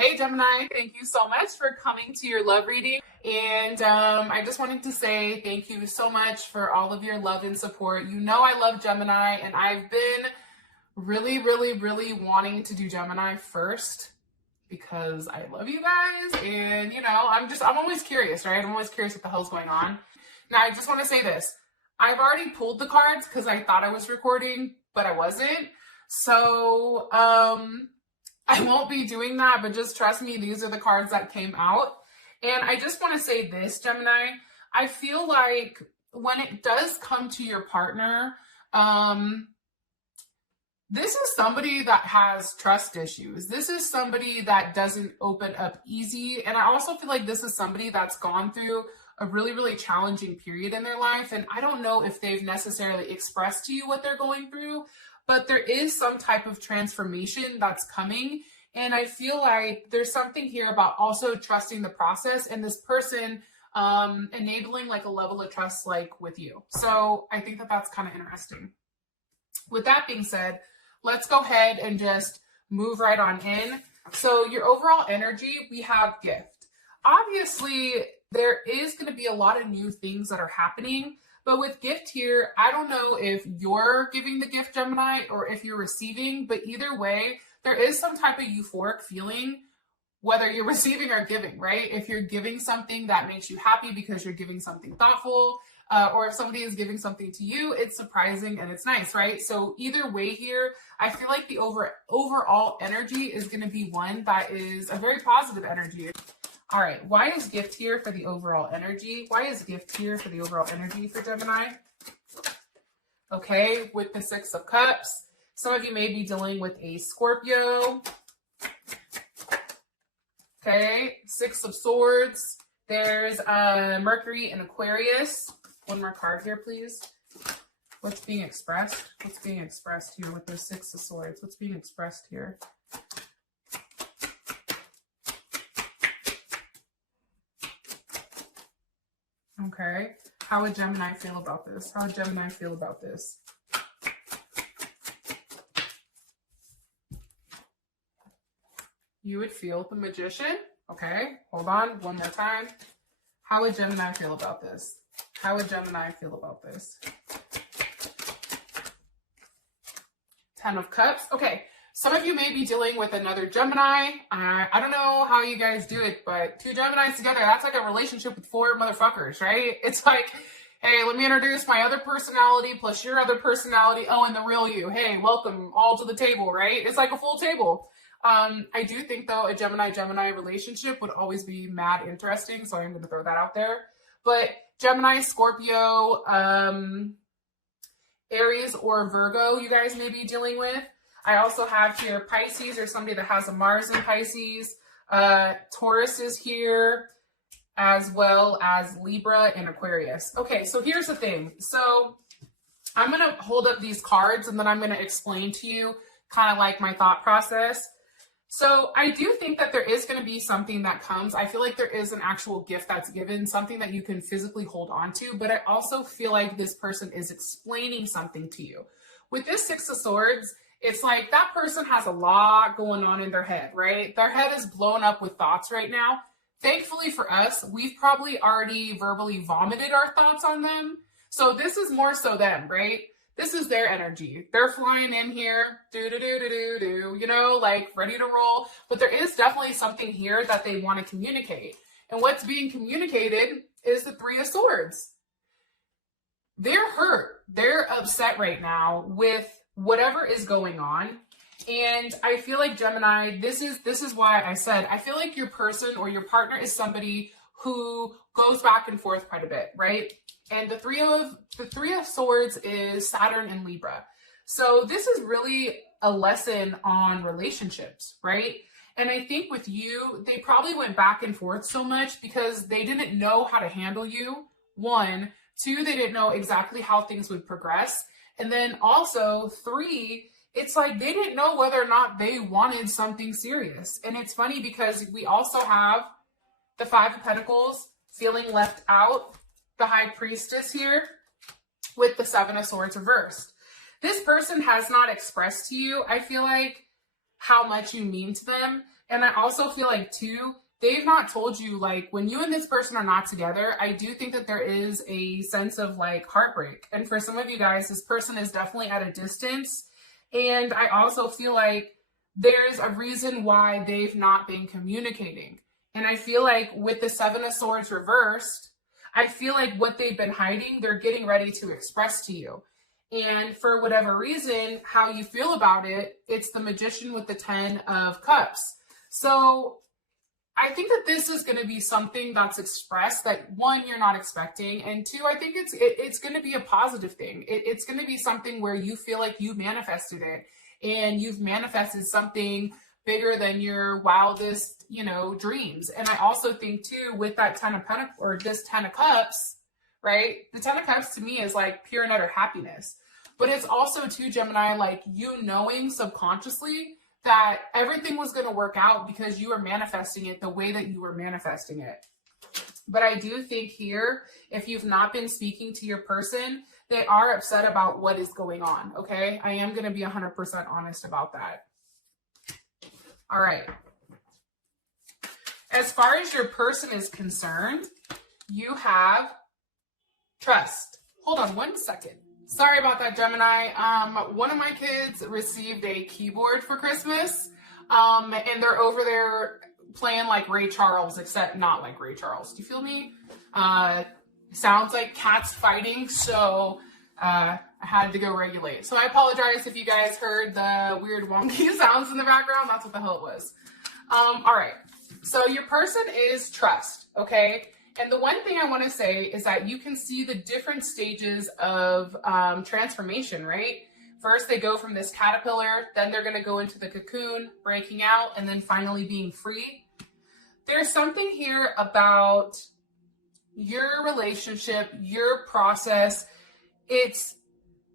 Hey Gemini, thank you so much for coming to your love reading. And I just wanted to say thank you so much for all of your love and support. You know I love Gemini, and I've been really wanting to do Gemini first because I love you guys. And you know, I'm always curious, right? I'm always curious what the hell's going on. Now I just want to say this. I've already pulled the cards because I thought I was recording, but I wasn't. So, I won't be doing that, but just trust me, these are the cards that came out. And I just want to say this, Gemini, I feel like when it does come to your partner, this is somebody that has trust issues. This is somebody that doesn't open up easy. And I also feel like this is somebody that's gone through a really challenging period in their life. And I don't know if they've necessarily expressed to you what they're going through, but there is some type of transformation that's coming. And I feel like there's something here about also trusting the process and this person enabling like a level of trust like with you. So I think that that's kind of interesting. With that being said, let's go ahead and just move right on in. So your overall energy, we have gift. Obviously, there is going to be a lot of new things that are happening. But with gift here, I don't know if you're giving the gift, Gemini, or if you're receiving, but either way, there is some type of euphoric feeling, whether you're receiving or giving, right? If you're giving something that makes you happy because you're giving something thoughtful, or if somebody is giving something to you, it's surprising and it's nice, right? So either way here, I feel like the overall energy is going to be one that is a very positive energy. All right, why is gift here for the overall energy? Why is gift here for the overall energy for Gemini? Okay, with the Six of Cups, some of you may be dealing with a Scorpio. Okay, Six of Swords. There's Mercury and Aquarius. One more card here, please. What's being expressed? What's being expressed here with the Six of Swords? What's being expressed here? Okay. How would Gemini feel about this? How would Gemini feel about this? You would feel the Magician. Okay. Hold on. One more time. How would Gemini feel about this? How would Gemini feel about this? Ten of Cups. Okay. Some of you may be dealing with another Gemini. I don't know how you guys do it, but two Geminis together, that's like a relationship with four motherfuckers, right? It's like, hey, let me introduce my other personality plus your other personality. Oh, and the real you. Hey, welcome all to the table, right? It's like a full table. I do think, though, a Gemini-Gemini relationship would always be mad interesting, so I'm going to throw that out there. But Gemini, Scorpio, Aries, or Virgo, you guys may be dealing with. I also have here Pisces, or somebody that has a Mars in Pisces. Taurus is here, as well as Libra and Aquarius. Okay, so here's the thing. So I'm going to hold up these cards, and then I'm going to explain to you kind of like my thought process. So I do think that there is going to be something that comes. I feel like there is an actual gift that's given, something that you can physically hold on to. But I also feel like this person is explaining something to you. With this Six of Swords, it's like that person has a lot going on in their head, right? Their head is blown up with thoughts right now. Thankfully for us, we've probably already verbally vomited our thoughts on them. So this is more so them, right? This is their energy. They're flying in here, you know, like ready to roll. But there is definitely something here that they want to communicate. And what's being communicated is the Three of Swords. They're hurt. They're upset right now with whatever is going on. And I feel like Gemini, this is why I said, I feel like your person or your partner is somebody who goes back and forth quite a bit, right? And the three of Swords is Saturn and Libra. So this is really a lesson on relationships, right? And I think with you, they probably went back and forth so much because they didn't know how to handle you. One, two, they didn't know exactly how things would progress. And then also, three, it's like they didn't know whether or not they wanted something serious. And it's funny because we also have the Five of Pentacles feeling left out, the High Priestess here with the Seven of Swords reversed. This person has not expressed to you, I feel like, how much you mean to them. And I also feel like too, they've not told you, like, when you and this person are not together, I do think that there is a sense of like heartbreak. And for some of you guys, this person is definitely at a distance. And I also feel like there's a reason why they've not been communicating. And I feel like with the Seven of Swords reversed, I feel like what they've been hiding, they're getting ready to express to you. And for whatever reason, how you feel about it, it's the Magician with the 10 of Cups. So I think that this is going to be something that's expressed that, one, you're not expecting, and two, I think it's going to be a positive thing. It's going to be something where you feel like you manifested it, and you've manifested something bigger than your wildest, dreams. And I also think too, with that 10 of Pentacles, or this 10 of Cups, right? The 10 of Cups to me is like pure and utter happiness. But it's also too, Gemini, like you knowing subconsciously that everything was going to work out because you were manifesting it the way that you were manifesting it. But I do think here, if you've not been speaking to your person, they are upset about what is going on, okay? I am going to be 100% honest about that. All right. As far as your person is concerned, you have trust. Hold on one second. Sorry about that, Gemini. One of my kids received a keyboard for Christmas, and they're over there playing like Ray Charles, except not like Ray Charles. Do you feel me? Sounds like cats fighting, so I had to go regulate. So I apologize if you guys heard the weird wonky sounds in the background. That's what the hell it was. All right. So your person is trust, okay? And the one thing I want to say is that you can see the different stages of transformation, right? First, they go from this caterpillar, then they're going to go into the cocoon, breaking out, and then finally being free. There's something here about your relationship, your process.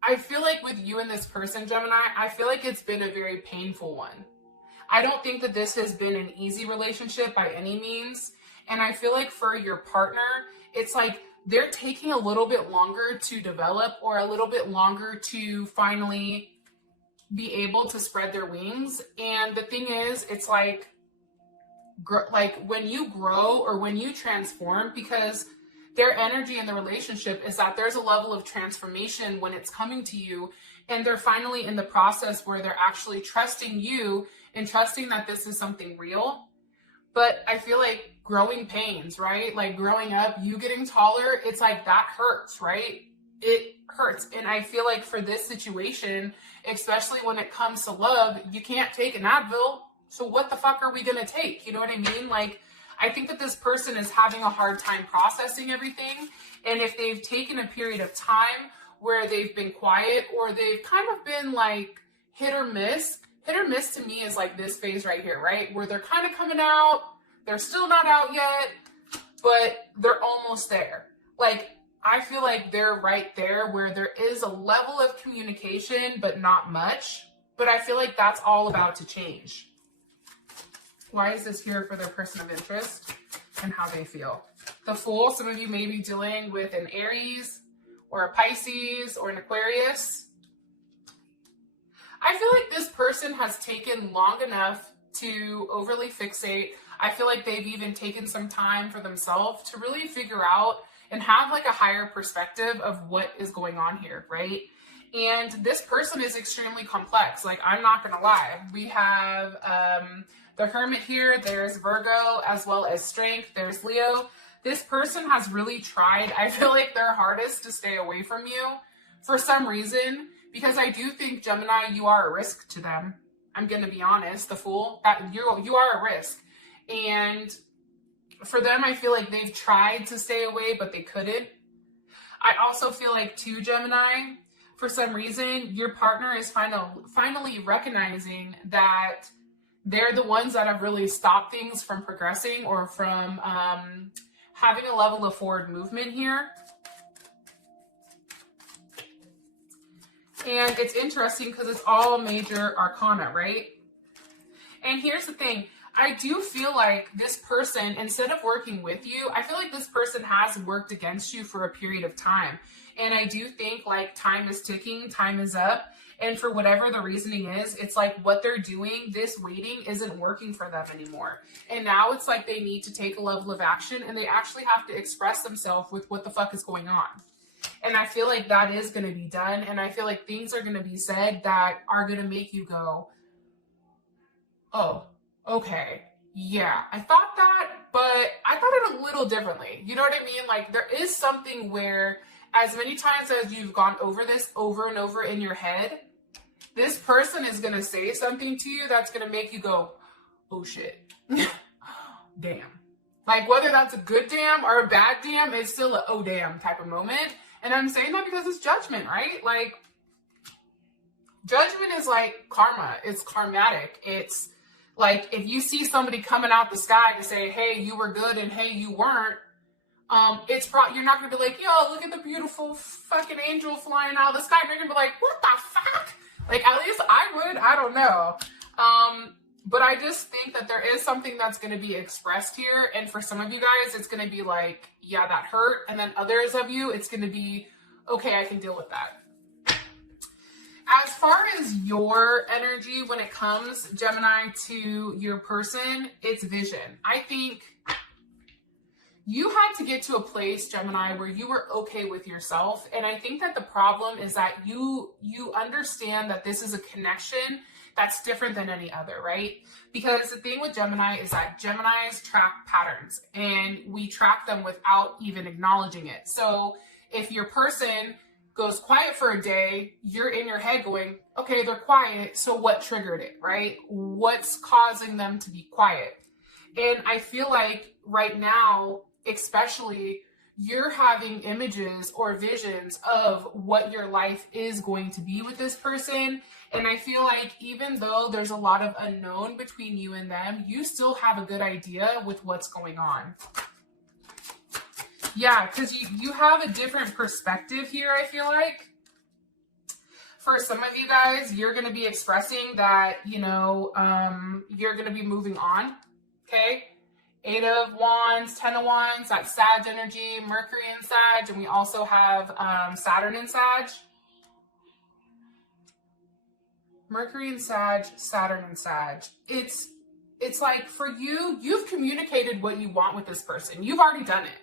I feel like with you and this person, Gemini, I feel like it's been a very painful one. I don't think that this has been an easy relationship by any means. And I feel like for your partner, it's like they're taking a little bit longer to develop, or a little bit longer to finally be able to spread their wings. And the thing is, it's like when you grow or when you transform, because their energy in the relationship is that there's a level of transformation when it's coming to you, and they're finally in the process where they're actually trusting you and trusting that this is something real. But I feel like growing pains, right? Like growing up, you getting taller, it's like that hurts, right? It hurts. And I feel like for this situation, especially when it comes to love, you can't take an Advil. So what the fuck are we going to take? You know what I mean? Like, I think that this person is having a hard time processing everything. And if they've taken a period of time where they've been quiet, or they've kind of been like hit or miss to me is like this phase right here, right? Where they're kind of coming out, they're still not out yet, but they're almost there. Like, I feel like they're right there where there is a level of communication, but not much. But I feel like that's all about to change. Why is this here for their person of interest and how they feel? The Fool, some of you may be dealing with an Aries or a Pisces or an Aquarius. I feel like this person has taken long enough to overly fixate. I feel like they've even taken some time for themselves to really figure out and have like a higher perspective of what is going on here, right? And this person is extremely complex. Like, I'm not going to lie. We have the Hermit here. There's Virgo, as well as Strength. There's Leo. This person has really tried, I feel like, their hardest to stay away from you for some reason. Because I do think, Gemini, you are a risk to them. I'm going to be honest. The Fool, you are a risk. And for them, I feel like they've tried to stay away, but they couldn't. I also feel like, too, Gemini, for some reason, your partner is finally recognizing that they're the ones that have really stopped things from progressing, or from having a level of forward movement here. And it's interesting because it's all major arcana, right? And here's the thing. I do feel like this person, instead of working with you, I feel like this person has worked against you for a period of time. And I do think like time is ticking, time is up. And for whatever the reasoning is, it's like what they're doing, this waiting isn't working for them anymore. And now it's like they need to take a level of action and they actually have to express themselves with what the fuck is going on. And I feel like that is going to be done. And I feel like things are going to be said that are going to make you go, oh, okay, yeah, I thought that, but I thought it a little differently. You know what I mean? Like there is something where as many times as you've gone over this over and over in your head, this person is going to say something to you that's going to make you go, oh shit, damn. Like whether that's a good damn or a bad damn, it's still a oh damn type of moment. And I'm saying that because it's judgment, right? Like judgment is like karma. It's karmatic. It's like if you see somebody coming out the sky to say, hey, you were good and hey, you weren't, you're not gonna be like, yo, look at the beautiful fucking angel flying out of the sky. You're gonna be like, what the fuck? Like at least I would. I don't know. But I just think that there is something that's going to be expressed here. And for some of you guys, it's going to be like, yeah, that hurt. And then others of you, it's going to be, okay, I can deal with that. As far as your energy, when it comes, Gemini, to your person, it's vision. I think you had to get to a place, Gemini, where you were okay with yourself. And I think that the problem is that you understand that this is a connection that's different than any other, right? Because the thing with Gemini is that Geminis track patterns and we track them without even acknowledging it. So if your person goes quiet for a day, you're in your head going, okay, they're quiet. So what triggered it, right? What's causing them to be quiet? And I feel like right now, especially, you're having images or visions of what your life is going to be with this person. And I feel like even though there's a lot of unknown between you and them, you still have a good idea with what's going on. Yeah, because you have a different perspective here, I feel like. For some of you guys, you're going to be expressing that, you know, you're going to be moving on, okay? 8 of Wands, 10 of Wands, that's Sag energy, Mercury in Sag, and we also have Saturn in Sag. Mercury in Sag, Saturn in Sag. It's like for you, you've communicated what you want with this person. You've already done it.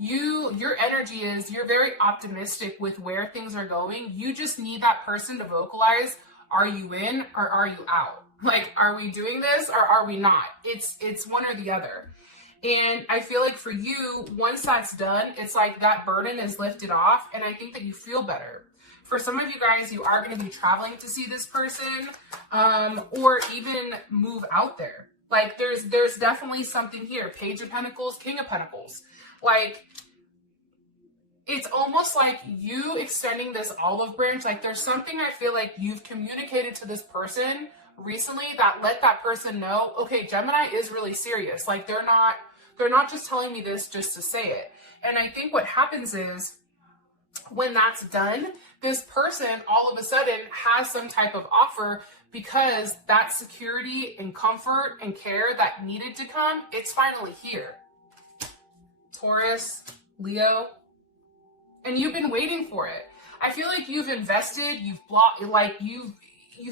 Your energy is, you're very optimistic with where things are going. You just need that person to vocalize, are you in or are you out? Like, are we doing this or are we not? It's one or the other. And I feel like for you, once that's done, it's like that burden is lifted off. And I think that you feel better. For some of you guys, you are going to be traveling to see this person, or even move out there. Like there's definitely something here. Page of Pentacles, King of Pentacles. Like it's almost like you extending this olive branch. Like there's something I feel like you've communicated to this person recently that let that person know, okay, Gemini is really serious. Like they're not just telling me this just to say it. And I think what happens is when that's done, this person all of a sudden has some type of offer because that security and comfort and care that needed to come, it's finally here. Taurus, Leo, and you've been waiting for it. I feel like you've invested, you've blocked, like you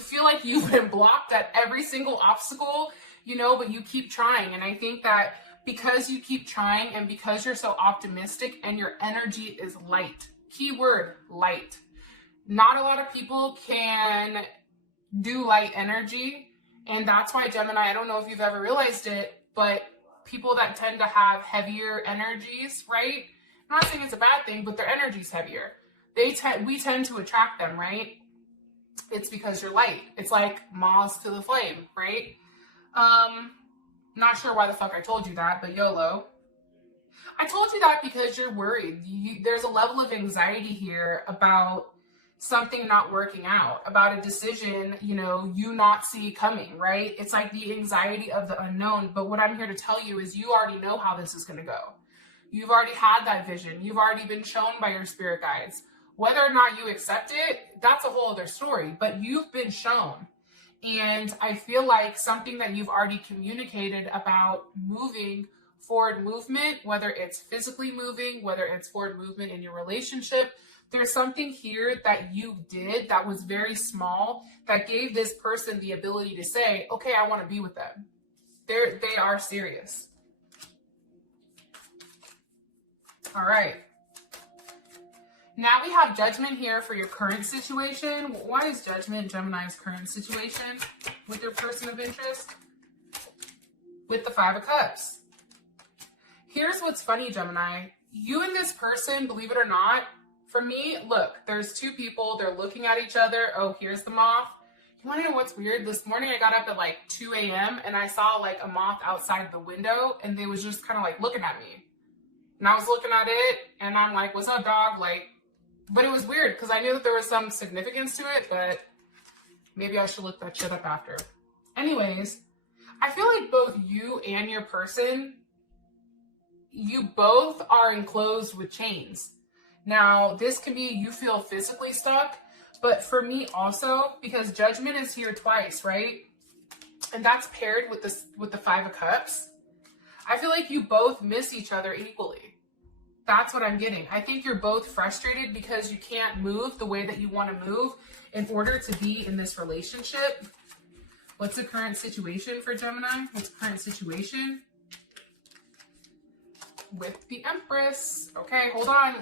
feel like you've been blocked at every single obstacle, you know, but you keep trying. And I think that because you keep trying and because you're so optimistic and your energy is light, keyword light. Not a lot of people can do light energy. And that's why Gemini, I don't know if you've ever realized it, but people that tend to have heavier energies, right? I'm not saying it's a bad thing, but their energy's heavier. We tend to attract them, right? It's because you're light. It's like moths to the flame, right? Not sure why the fuck I told you that, but YOLO. I told you that because you're worried. There's a level of anxiety here about something not working out, about a decision, you know, you not see coming, right? It's like the anxiety of the unknown. But what I'm here to tell you is you already know how this is going to go. You've already had that vision. You've already been shown by your spirit guides. Whether or not you accept it, that's a whole other story, but you've been shown. And I feel like something that you've already communicated about moving forward movement, whether it's physically moving, whether it's forward movement in your relationship, There's something here that you did that was very small that gave this person the ability to say, okay, I want to be with them. They are serious. All right. Now we have Judgment here for your current situation. Why is Judgment Gemini's current situation with your person of interest? With the Five of Cups. Here's what's funny, Gemini. You and this person, believe it or not, for me, look, there's two people. They're looking at each other. Oh, here's the moth. You want to know what's weird? This morning I got up at like 2 a.m. and I saw like a moth outside the window and they was just kind of like looking at me. And I was looking at it and I'm like, what's up, dog? Like, but it was weird because I knew that there was some significance to it, but maybe I should look that shit up after. Anyways, I feel like both you and your person, you both are enclosed with chains. Now, this can be you feel physically stuck, but for me also, because Judgment is here twice, right? And that's paired with the Five of Cups. I feel like you both miss each other equally. That's what I'm getting. I think you're both frustrated because you can't move the way that you want to move in order to be in this relationship. What's the current situation for Gemini? What's the current situation? With the Empress. Okay, hold on.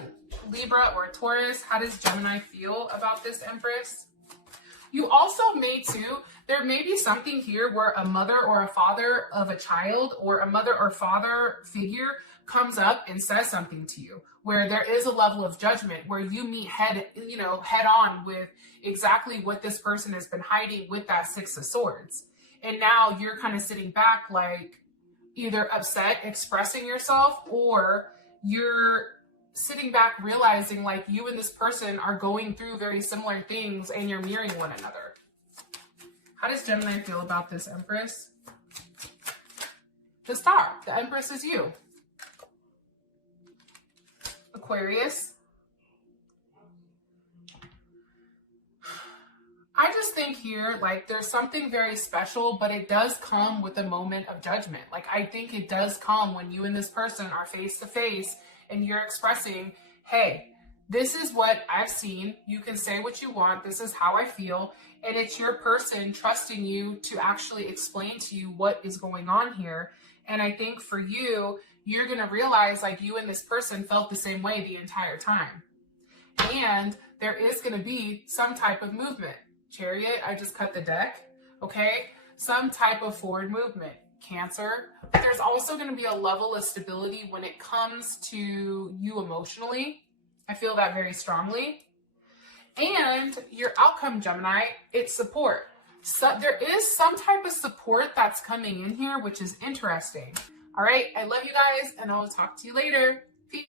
Libra or Taurus, how does Gemini feel about this Empress? You also may too, there may be something here where a mother or a father of a child or a mother or father figure comes up and says something to you, where there is a level of judgment, where you meet head on with exactly what this person has been hiding with that Six of Swords. And now you're kind of sitting back like either upset, expressing yourself, or you're sitting back realizing like you and this person are going through very similar things and you're mirroring one another. How does Gemini feel about this Empress? The Star. The Empress is you. Aquarius. I just think here, like, there's something very special, but it does come with a moment of judgment. Like, I think it does come when you and this person are face to face and you're expressing, hey, this is what I've seen. You can say what you want. This is how I feel. And it's your person trusting you to actually explain to you what is going on here. And I think for you, you're going to realize like you and this person felt the same way the entire time. And there is going to be some type of movement. Chariot, I just cut the deck. Okay. Some type of forward movement. Cancer. But there's also going to be a level of stability when it comes to you emotionally. I feel that very strongly. And your outcome, Gemini, it's support. So there is some type of support that's coming in here, which is interesting. All right. I love you guys, and I'll talk to you later.